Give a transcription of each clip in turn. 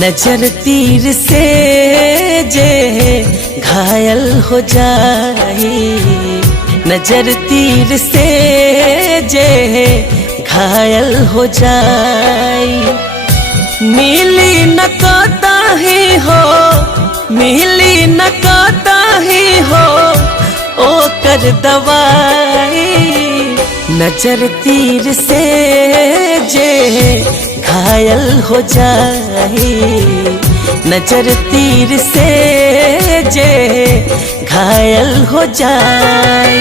नजर तीर से जे घायल हो जाए, नजर तीर से जे घायल हो जाए। मिली न कतही हो, मिली न कतही हो ओकर दवाई। नजर तीर से जे घायल हो जाए, नजर तीर से जे घायल हो जाए।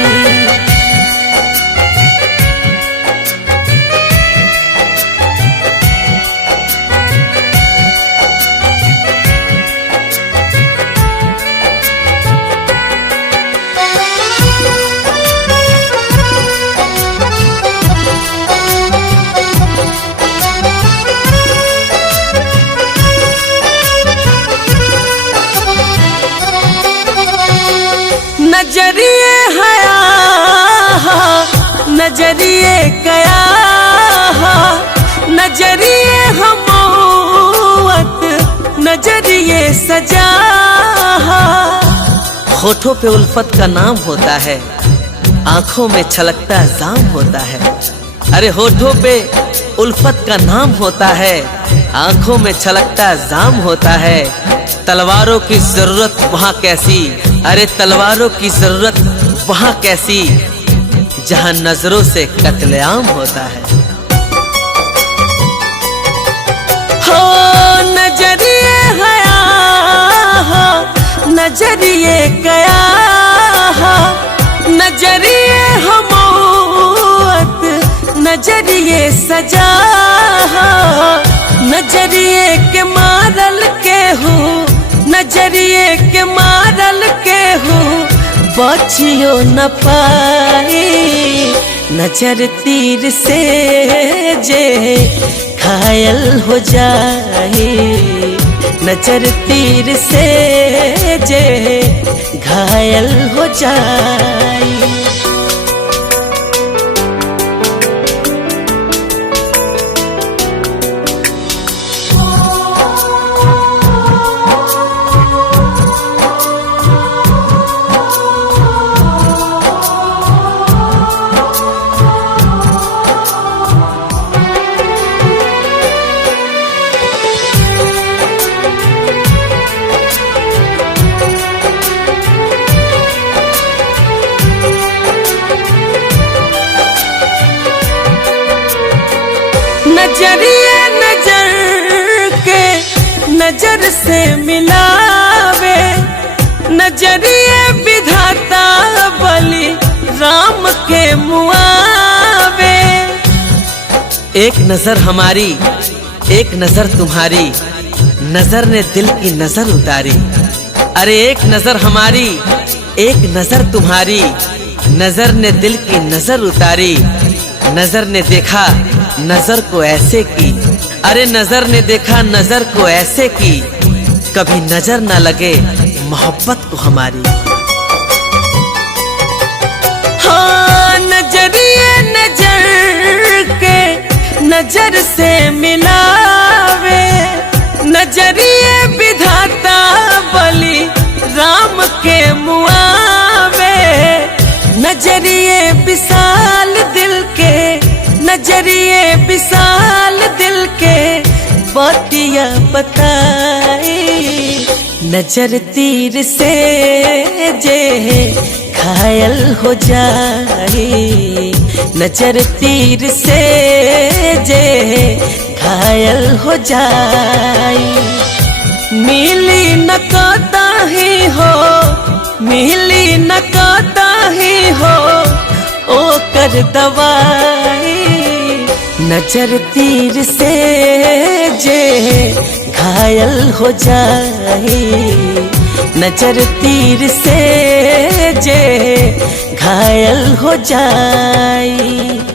नजरिए हया नजरिए कया, नजरिए हमौत नजरिए सजा। होठों पे उल्फत का नाम होता है, आंखों में छलकता जाम होता है। अरे होठों पे उल्फत का नाम होता है, आंखों में छलकता जाम होता है। तलवारों की जरूरत वहाँ कैसी, अरे तलवारों की जरूरत वहाँ कैसी जहाँ नजरों से कत्लेआम होता है। हो नजरिए हया नजरिए कया, नजरिए हमौत नजरिए सजा। नजरिए के मारल के हूँ, नजरिए के मारल के हूँ बचियो न पाई। नजर तीर से जे घायल हो जाए, नजर तीर से जे घायल हो जाए। नजरिए नजर के नजर से मिलावे, नजरिए विधाता बलि राम के मुआवे। एक नजर हमारी एक नजर तुम्हारी, नजर ने दिल की नजर उतारी। अरे एक नजर हमारी एक नजर तुम्हारी, नजर ने दिल की नजर उतारी। नजर ने देखा नजर को ऐसे की, अरे नजर ने देखा नजर को ऐसे की, कभी नजर न लगे मोहब्बत को हमारी। हाँ नजरिए नजर के नजर से मिलावे, नजरिए विधाता बलि राम के मुआवे। नजरिए विशाल दिल के, नजरिए विशाल दिल के बतिया बताई। नजर तीर से जे घायल हो जाए, नजर तीर से जे घायल हो जाए। मिली न कतही हो, मिली न कतही हो ओकर दवाई। नजर तीर से जे घायल हो जाए, नजर तीर से जे घायल हो जाए।